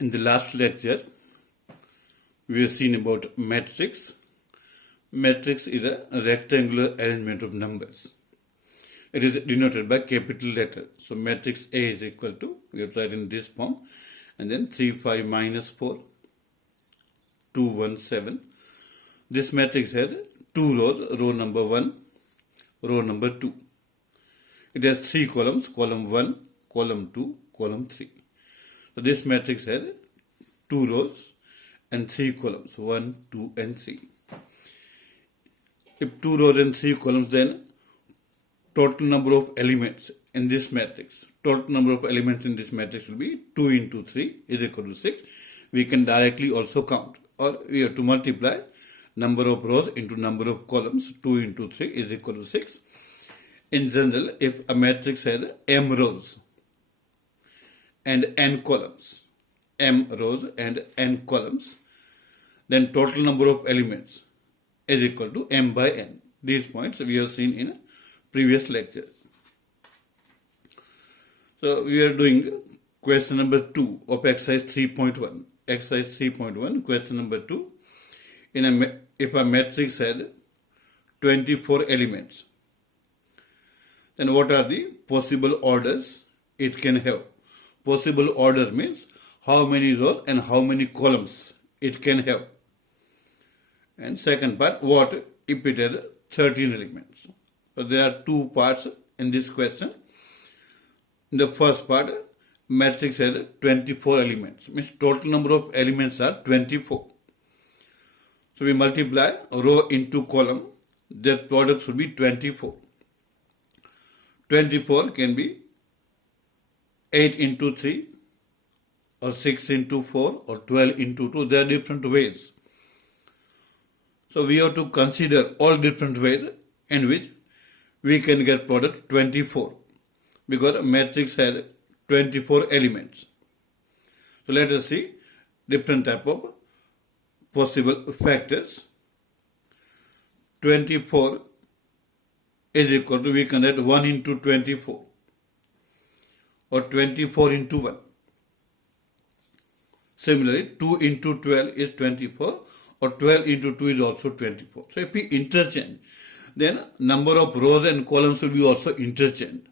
In the last lecture, we have seen about matrix. Matrix is a rectangular arrangement of numbers. It is denoted by capital letter. So matrix A is equal to, we have tried in this form, and then 3, 5, minus 4, 2, 1, 7. This matrix has two rows, row number 1, row number 2. It has three columns, column 1, column 2, column 3. So this matrix has two rows and three columns, 1, 2, and 3. If two rows and three columns, then total number of elements in this matrix, will be 2 into 3 is equal to 6. We can directly also count, or we have to multiply number of rows into number of columns. 2 into 3 is equal to 6. In general, if a matrix has m rows and n columns, then total number of elements is equal to m by n. These points we have seen in previous lecture. So we are doing question number 2 of exercise 3.1. Exercise 3.1, question number 2. If a matrix had 24 elements, then what are the possible orders it can have? Possible order means how many rows and how many columns it can have. And second part, what if it has 13 elements? So there are two parts in this question. In the first part, matrix has 24 elements, means total number of elements are 24. So we multiply row into column, that product should be 24. 24 can be 8 into 3 or 6 into 4 or 12 into 2. There are different ways. So we have to consider all different ways in which we can get product 24, because a matrix has 24 elements. So let us see different type of possible factors. 24 is equal to, we can write 1 into 24 or 24 into 1. Similarly, 2 into 12 is 24 or 12 into 2 is also 24. So if we interchange, then number of rows and columns will be also interchanged.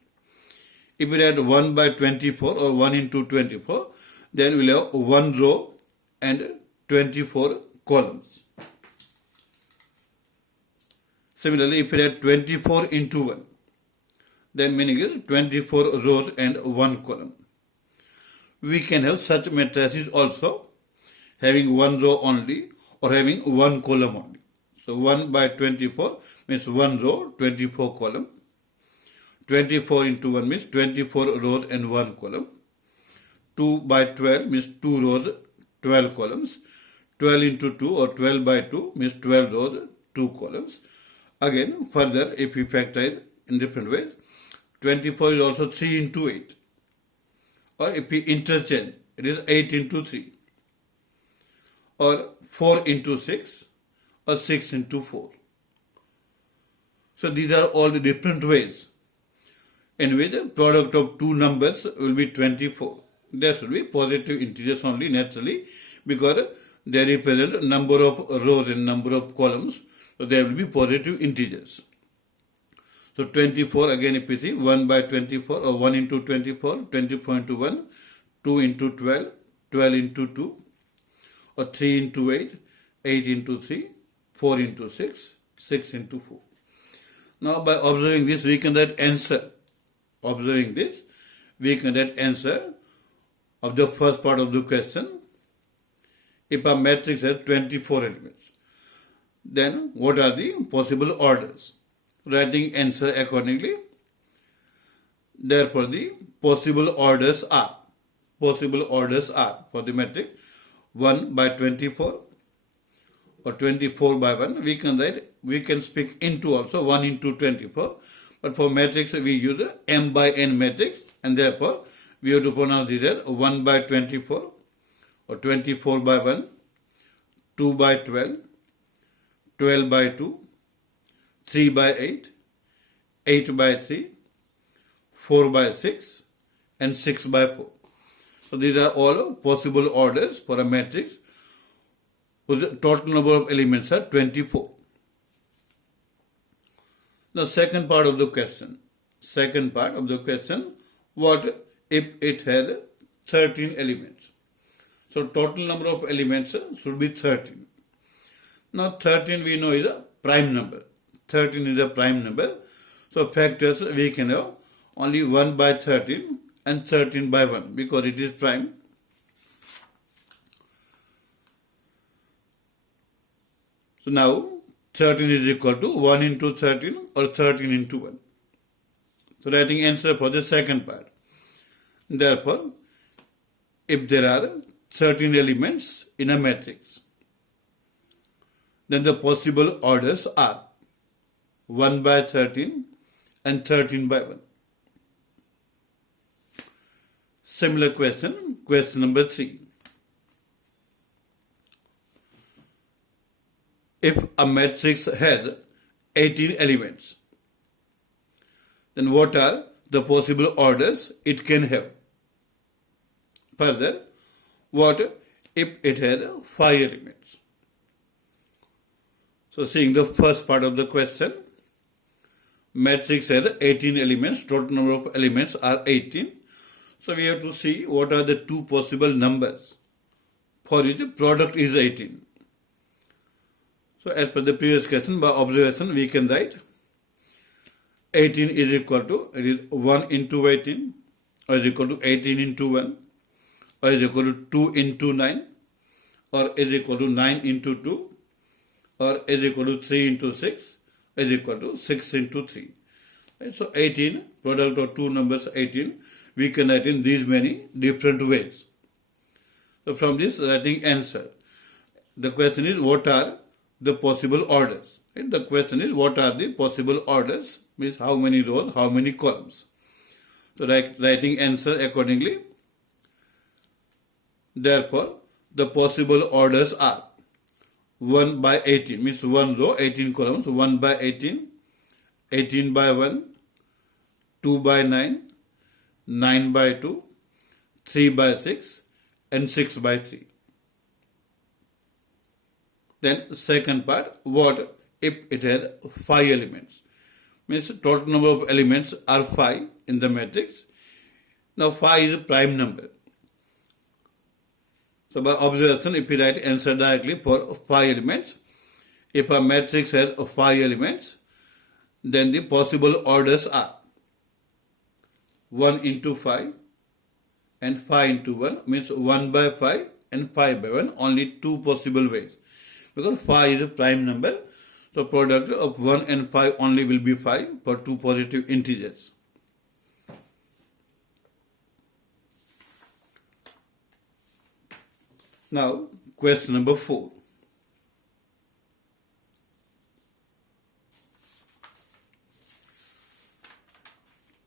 If we add 1 by 24 or 1 into 24, then we will have 1 row and 24 columns. Similarly, if we add 24 into 1, then meaning is 24 rows and 1 column. We can have such matrices also having 1 row only or having 1 column only. So 1 by 24 means 1 row, 24 column. 24 into 1 means 24 rows and 1 column. 2 by 12 means 2 rows, 12 columns. 12 into 2 or 12 by 2 means 12 rows, 2 columns. Again, further, if we factorize in different ways, 24 is also 3 into 8. Or if we interchange, it is 8 into 3. Or 4 into 6 or 6 into 4. So these are all the different ways in which the product of two numbers will be 24. There should be positive integers only naturally, because they represent number of rows and number of columns. So there will be positive integers. So 24, again if we see 1 by 24 or 1 into 24, 24 into 1, 2 into 12, 12 into 2, or 3 into 8, 8 into 3, 4 into 6, 6 into 4. Now by observing this, we can write answer. Observing this, we can write answer of the first part of the question. If a matrix has 24 elements, then what are the possible orders? Writing answer accordingly. Therefore, the possible orders are for the matrix 1 by 24 or 24 by 1. We can speak into also 1 into 24. But for matrix, we use m by n matrix, and therefore we have to pronounce it as 1 by 24 or 24 by 1, 2 by 12, 12 by 2, 3 by 8, 8 by 3, 4 by 6, and 6 by 4. So these are all possible orders for a matrix whose total number of elements are 24. The second part of the question. What if it has 13 elements? So total number of elements should be 13. Now 13 we know is a prime number. 13 is a prime number. So factors we can have only 1 by 13 and 13 by 1 because it is prime. So now 13 is equal to 1 into 13 or 13 into 1. So writing answer for the second part. Therefore, if there are 13 elements in a matrix, then the possible orders are 1 by 13 and 13 by 1. Similar question number 3. If a matrix has 18 elements, then what are the possible orders it can have? Further, what if it has 5 elements? So seeing the first part of the question, matrix has 18 elements, total number of elements are 18. So we have to see what are the two possible numbers for which the product is 18. So as per the previous question, by observation we can write 18 is equal to, it is 1 into 18, or is equal to 18 into 1, or is equal to 2 into 9, or is equal to 9 into 2, or is equal to 3 into 6, is equal to 6 into 3. Right? So 18, product of two numbers 18, we can write in these many different ways. So from this writing answer, the question is what are the possible orders? Right? The question is what are the possible orders, means how many rows, how many columns. So writing answer accordingly. Therefore, the possible orders are 1 by 18, means 1 row, 18 columns, 1 by 18, 18 by 1, 2 by 9, 9 by 2, 3 by 6, and 6 by 3. Then second part, what if it has 5 elements? Means total number of elements are 5 in the matrix. Now 5 is a prime number. So by observation, if we write answer directly for 5 elements, if a matrix has 5 elements, then the possible orders are 1 into 5 and 5 into 1, means 1 by 5 and 5 by 1, only two possible ways. Because 5 is a prime number, so product of 1 and 5 only will be 5 for two positive integers. Now, question number 4.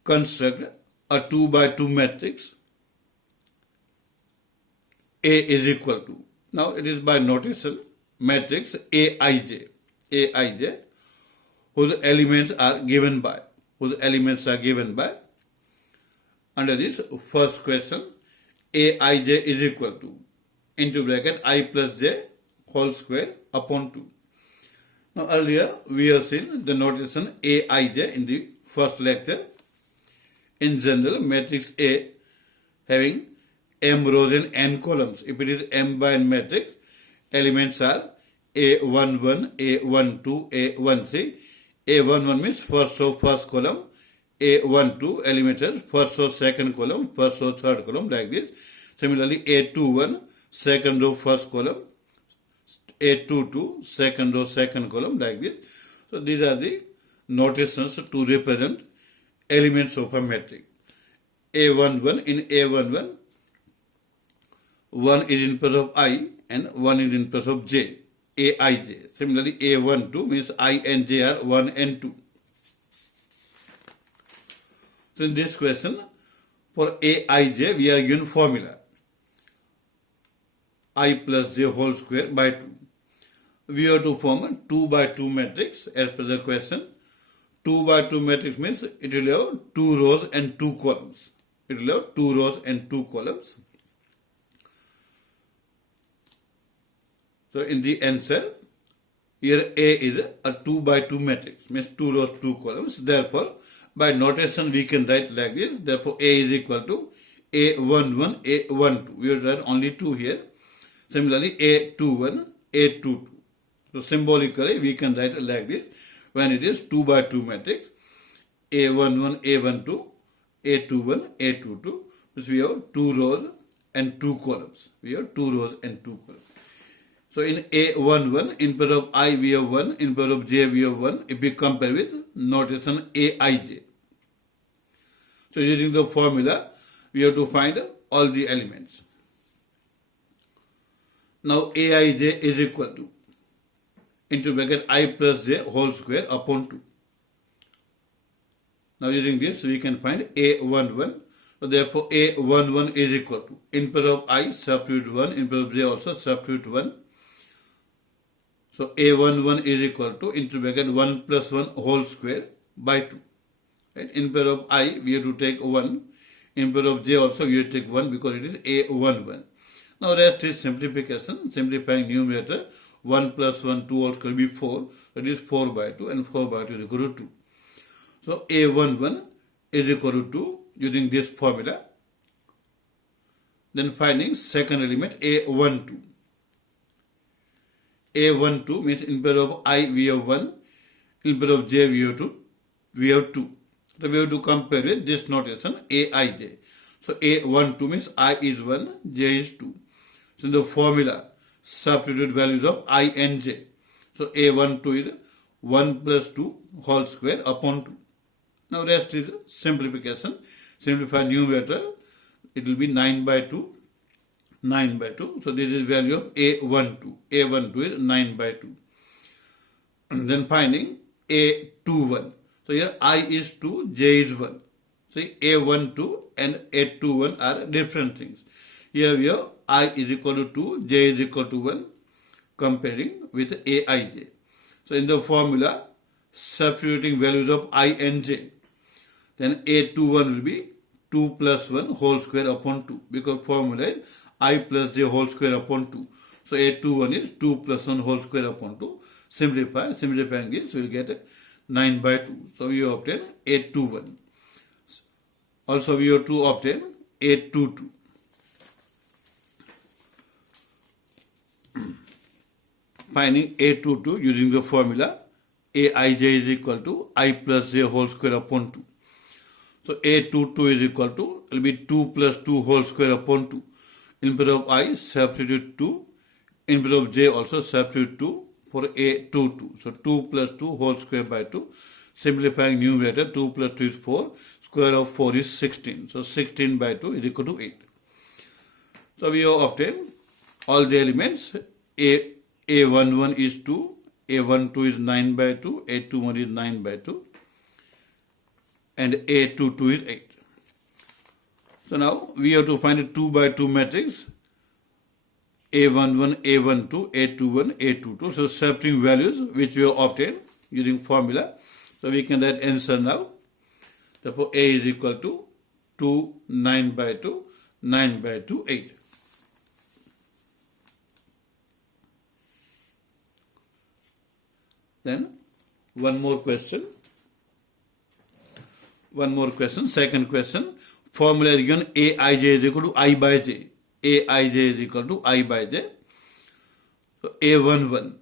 Construct a 2 by 2 matrix. A is equal to, now it is by notation, matrix Aij, whose elements are given by, under this first question, Aij is equal to, into bracket I plus j whole square upon 2. Now earlier we have seen the notation Aij in the first lecture. In general, matrix A having m rows and n columns. If it is m by n matrix, elements are A11, A12, A13. A11 means first row, first column. A12 elements are first row, second column, first row, third column, like this. Similarly, A21, second row, first column. A22, second row, second column, like this. So these are the notations to represent elements of a matrix. A11, in A11, 1 is in place of I and 1 is in place of j, Aij. Similarly, A12 means I and j are 1 and 2. So in this question, for Aij, we are given formula I plus j whole square by 2. We have to form a 2 by 2 matrix as per the question. 2 by 2 matrix means it will have 2 rows and 2 columns. So in the answer, here A is a 2 by 2 matrix, means 2 rows, 2 columns. Therefore, by notation we can write like this. Therefore, A is equal to A11, A12. We will write only 2 here. Similarly, A21, A22. So symbolically we can write like this. When it is 2 by 2 matrix, A11, A12, A21, A22. Which we have 2 rows and 2 columns. We have 2 rows and 2 columns. So in A11, in pair of I we have 1, in pair of J we have 1. If we compare with notation Aij. So using the formula, we have to find all the elements. Now Aij is equal to, into bracket I plus j whole square upon 2. Now using this, we can find A11. So therefore, A11 is equal to, in pair of I substitute 1, in pair of j also substitute 1. So A11 is equal to, into bracket 1 plus 1 whole square by 2. Right? In pair of I, we have to take 1. In pair of j also, we have to take 1 because it is A11. Now rest is simplification. Simplifying numerator, 1 plus 1, 2 whole square will be 4. That is 4 by 2, and 4 by 2 is equal to 2. So A11 is equal to 2 using this formula. Then finding second element A12. A12 means in pair of I we have 1, in pair of j we have 2. So we have to compare with this notation Aij. So A12 means I is 1, j is 2. So in the formula, substitute values of I and j. So A12 is 1 plus 2 whole square upon 2. Now rest is simplification. Simplify numerator, it will be 9 by 2. 9 by 2. So this is value of A12. A12 is 9 by 2. And then finding A21. So here I is 2, j is 1. See, A12 and A21 are different things. Here we have I is equal to 2, j is equal to 1, comparing with Aij. So in the formula, substituting values of I and j, then A21 will be 2 plus 1 whole square upon 2, because formula is I plus j whole square upon 2. So A21 is 2 plus 1 whole square upon 2. Simplifying this, we will get 9 by 2. So we obtain A21. Also we have to obtain A22. Finding A22 using the formula Aij is equal to I plus j whole square upon 2. So A22 is equal to, it will be 2 plus 2 whole square upon 2. In pair of I, substitute 2. In pair of j also substitute 2 for A22. So 2 plus 2 whole square by 2. Simplifying numerator, 2 plus 2 is 4. Square of 4 is 16. So 16 by 2 is equal to 8. So we have obtained all the elements. A11 is 2. A12 is 9 by 2. A21 is 9 by 2. And A22 is 8. So now we have to find a 2 by 2 matrix. A11, A12, A21, A22. So substituting values which we have obtained using formula. So we can write answer now. Therefore A is equal to 2, 9 by 2, 9 by 2, 8. Then one more question. Second question. Formula is given Aij is equal to I by j. Aij is equal to I by j. So A11.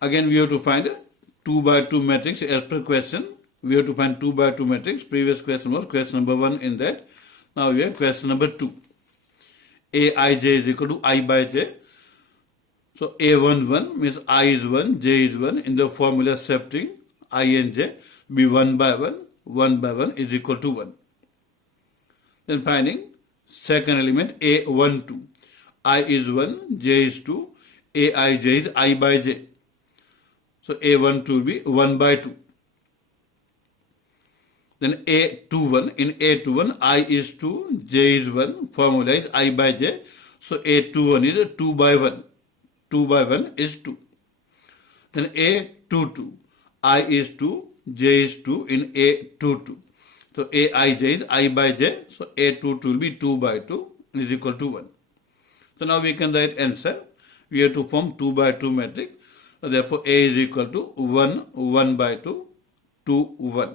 Again we have to find 2 by 2 matrix as per question. We have to find 2 by 2 matrix. Previous question was question number 1 in that. Now we have question number 2. Aij is equal to I by j. So A11 means I is 1, j is 1. In the formula substituting I and j, be 1 by 1. 1 by 1 is equal to 1. Then finding second element A12. I is 1, j is 2. Aij is I by j. So A12 will be 1 by 2. Then A21. In A21, I is 2, j is 1. Formula is I by j. So A21 is 2 by 1. 2 by 1 is 2. Then A22. I is 2, j is 2 in A22. So Aij is I by j. So A22 will be 2 by 2 is equal to 1. So now we can write answer. we have to form 2 by 2 matrix. So therefore, A is equal to 1, 1 by 2, 2, 1.